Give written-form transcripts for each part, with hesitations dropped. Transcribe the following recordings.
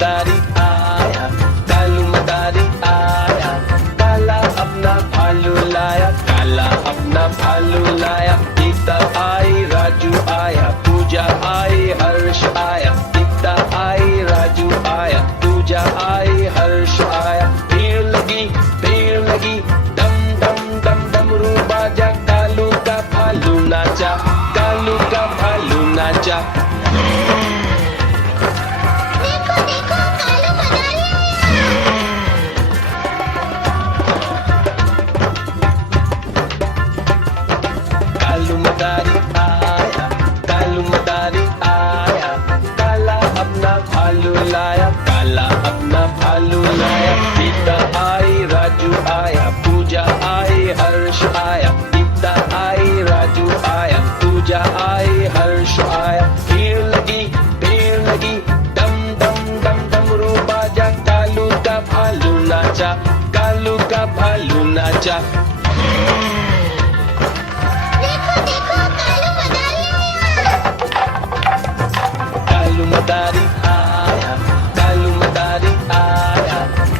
मदारी आया, कालू मदारी आया, काला अपना भालू लाया, काला अपना भालू लाया। गीता आई, राजू आया, पूजा आई, हर्ष आया। गीता आई, राजू आया, पूजा आई, हर्ष आया। भीड़ लगी डम डम डम डमरू बाजा, कालू का भालू नाचा, कालू का भालू नाचा। देखो देखो कालू मदारी आया। कालू मदारी आया, कालू मदारी आया, काला अपना भालू लाया, काला अपना भालू लाया। गीता आई, राजू आया, पूजा आई, हर्ष आया। गीता आई, राजू आया, पूजा आई, हर्ष आया। भीड़ लगी डम डम डम डमरू बाजा, कालू का भालू नाचा, कालू का भालू नाचा। देखो देखो कालू मदारी आया। कालू मदारी आया, कालू मदारी आया,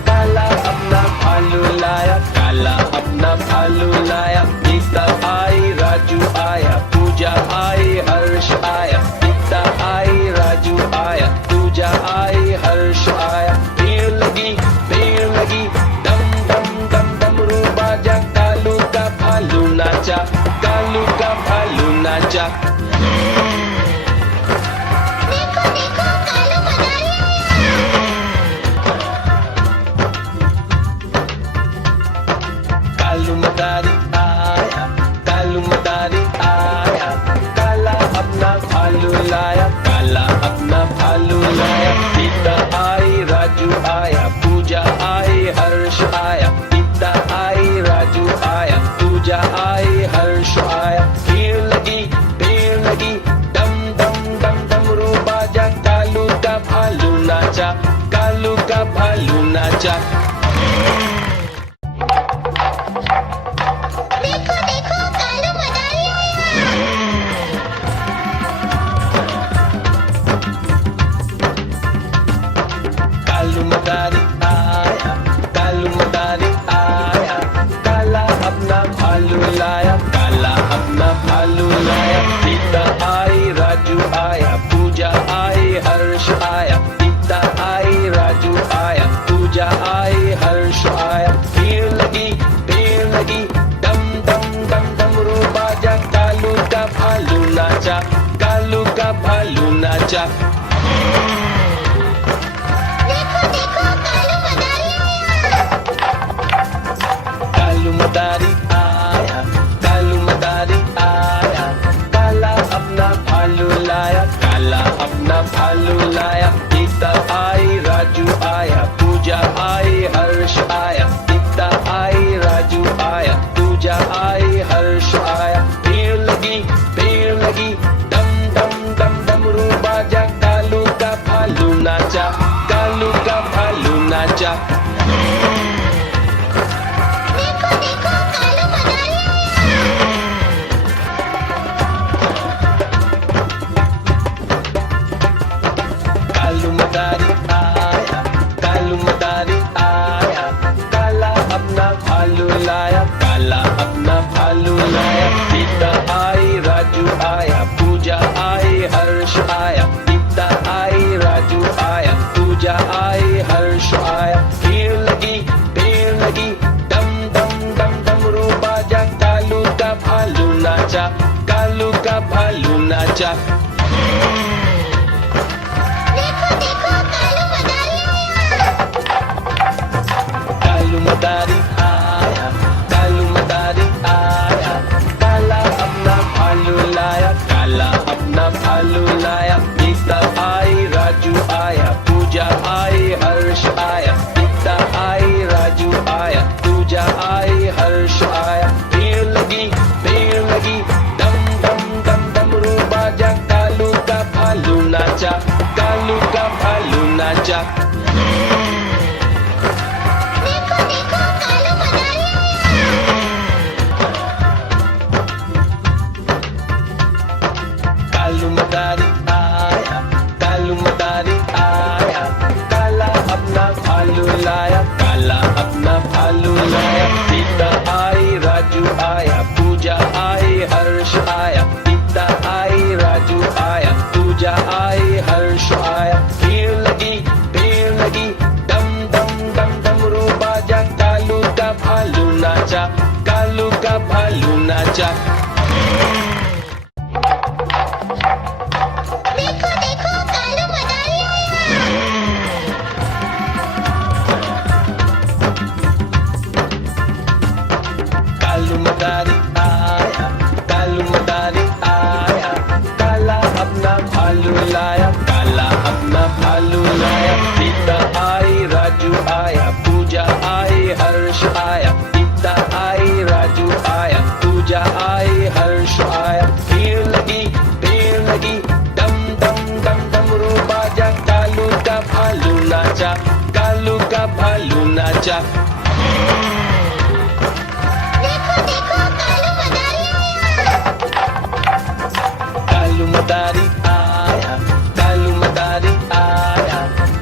काला अपना भालू लाया, काला अपना भालू लाया। गीता आई, राजू आया, पूजा आई, हर्ष आया। गीता आई, राजू आया, पूजा आई, हर्ष आया। भीड़ लगी डम डम डम डमरू बाजा, कालू का भालू नाचा, कालू का भालू नाचा। देखो देखो कालू मदारी आया। कालू मदारी आया, कालू मदारी आया, काला अपना भालू लाया, काला अपना भालू लाया। गीता आई, राजू आया, पूजा आई, हर्ष आया। गीता आई, राजू आया, पूजा आई, हर्ष आया। भीड़ लगी डम डम डम डमरू बाजा, कालू का भालू नाचा, कालू का भालू नाचा। देखो देखो कालू मदारी आया। कालू मदारी आया, कालू मदारी आया, काला अपना भालू लाया, काला अपना भालू लाया। गीता आई, राजू आया, पूजा आई, हर्ष आया। गीता आई, राजू आया, पूजा आई, हर्ष आया। भीड़ लगी डम डम डम डमरू बाजा, कालू का भालू नाचा, कालू का भालू नाचा। देखो देखो कालू मदारी आया। कालू मदारी आया, कालू मदारी आया, काला अपना भालू लाया, काला अपना भालू लाया। गीता आई, राजू आया, पूजा आई, हर्ष आया। गीता आई, राजू आया, पूजा आई, हर्ष आया। भीड़ लगी डम डम डम डमरू बाजा, कालू का भालू नाचा, कालू का भालू नाचा। देखो देखो कालू मदारी आया। कालू मदारी आया, कालू मदारी आया, काला अपना भालू लाया, काला अपना भालू लाया। गीता आई, राजू आया, पूजा आई, हर्ष आया। गीता आई, राजू आया, पूजा आई, हर्ष आया। भीड़ लगी डम डम डम डमरू बाजा, कालू का भालू नाचा, कालू का भालू नाचा। देखो देखो कालू मदारी आया। कालू मदारी आया, कालू मदारी आया, काला अपना भालू लाया, काला अपना भालू लाया। गीता आई, राजू आया, पूजा आई, हर्ष आया। गीता आई, राजू आया, पूजा आई, हर्ष आया। भीड़ लगी डम डम डम डमरू बाजा, कालू का भालू नाचा, कालू का भालू नाचा। देखो देखो नाचा। देखो देखो कालू मदारी आया। कालू मदारी आया, कालू मदारी आया,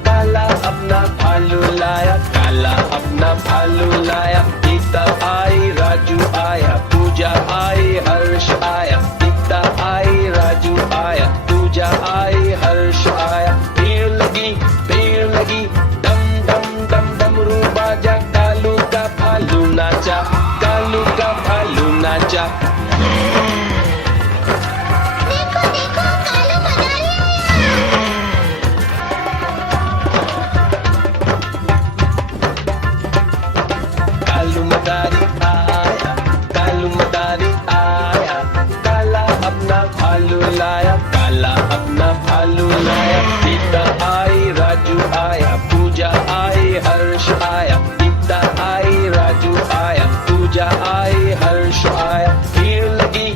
काला अपना भालू लाया, काला अपना भालू लाया। गीता आई, राजू आया, पूजा आई, हर्ष आया। गीता आई, राजू आया, पूजा आई, हर्ष आया। भीड़ लगी, डम डम डम डमरू बाजा, कालू का भालू नाचा, कालू का भालू नाचा। देखो देखो कालू मदारी आया। कालू मदारी आया, कालू मदारी आया, काला अपना भालू लाया, काला अपना भालू लाया। गीता आई, राजू आया, पूजा आई, हर्ष आया। गीता आई, राजू आया, पूजा आई, हर्ष आया। भीड़ लगी,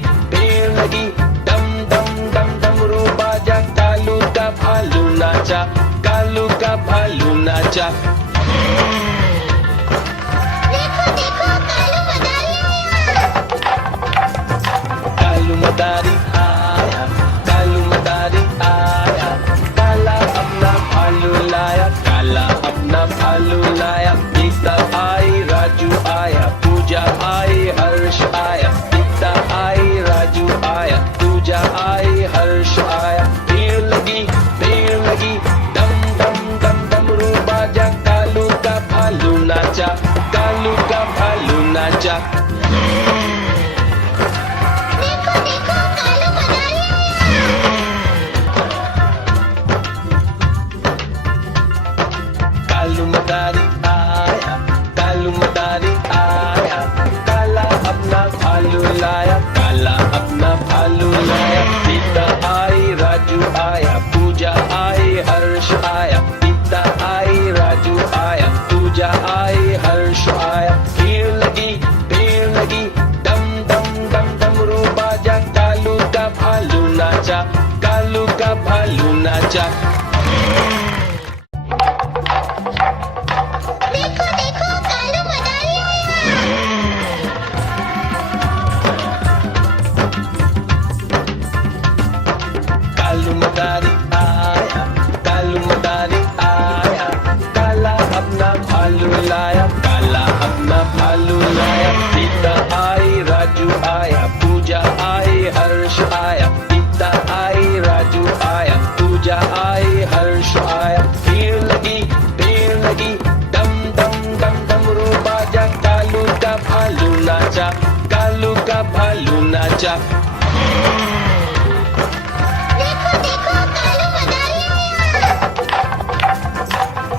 डम डम डम डमरू बाजा, कालू का भालू नाचा, कालू का भालू नाचा। देखो देखो कालू मदारी आया। कालू मदारी आया, कालू मदारी आया, काला अपना भालू लाया, काला अपना भालू लाया। गीता आई, राजू आया, पूजा आई, हर्ष आया। गीता आई, राजू आया, पूजा आई, हर्ष आया। भीड़ लगी, डम डम डम डमरू बाजा, कालू का भालू नाचा, कालू का भालू नाचा। देखो देखो कालू मदारी आया। कालू मदारी आया, कालू मदारी आया, काला अपना भालू लाया, काला अपना भालू लाया। गीता आई, राजू आया, पूजा आई, हर्ष आया। गीता आई, राजू आया, पूजा आई, हर्ष आया। भीड़ लगी, डम डम डम डमरू बाजा, कालू का भालू नाचा, कालू का भालू नाचा। देखो देखो कालू मदारी आया। कालू मदारी आया, कालू मदारी आया, काला अपना भालू लाया, काला अपना भालू लाया। गीता आई, राजू आया, पूजा आई, हर्ष आया। गीता आई, राजू आया, पूजा आई, हर्ष आया। भीड़ लगी, डम डम डम डमरू बाजा, कालू का भालू नाचा, कालू का भालू नाचा। देखो देखो कालू मदारी आया।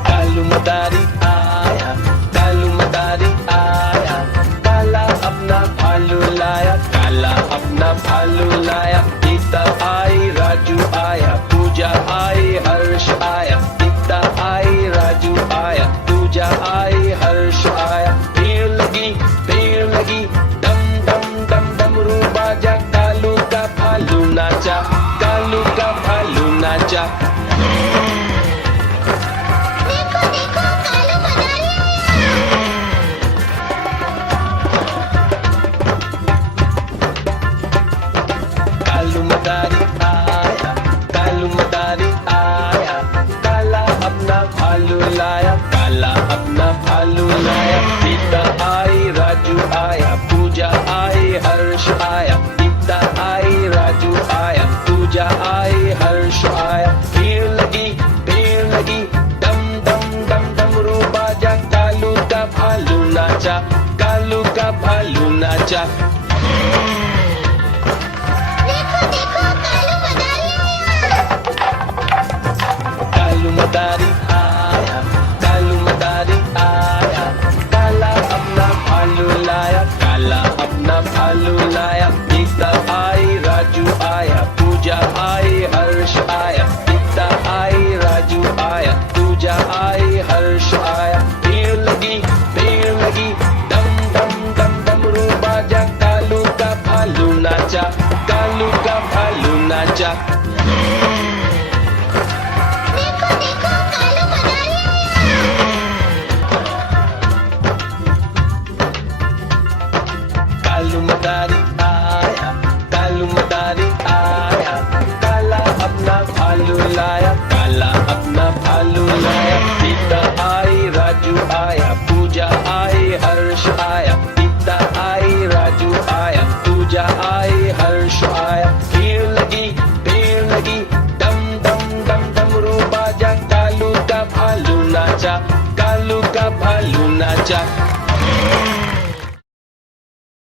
कालू मदारी आया, कालू मदारी आया, काला अपना भालू लाया, काला अपना भालू लाया। गीता आई, राजू आया, पूजा आई, हर्ष आया। गीता आई, राजू आया, पूजा आई, हर्ष आया। भीड़ लगी, डम डम डम डमरू बाजा, कालू का भालू नाचा, कालू का भालू नाचा। देखो देखो कालू मदारी आया। कालू मदारी आया, कालू मदारी आया, काला अपना भालू लाया, काला अपना भालू लाया। गीता आई, राजू आया, पूजा आई, हर्ष आया। गीता आई, राजू आया, पूजा आई, हर्ष आया। भीड़ लगी, डम डम डम डमरू बाजा, कालू का भालू नाचा, कालू का भालू नाचा। देखो देखो कालू मदारी आया। कालू मदारी आया, कालू मदारी आया, काला अपना भालू लाया, काला अपना भालू लाया। गीता आई, राजू आया, पूजा आई, हर्ष आया। गीता आई, राजू आया, पूजा आई, हर्ष आया। भीड़ लगी, डम डम डम डमरू बाजा, कालू का भालू नाचा, कालू का भालू नाचा। देखो देखो कालू खरगोश आया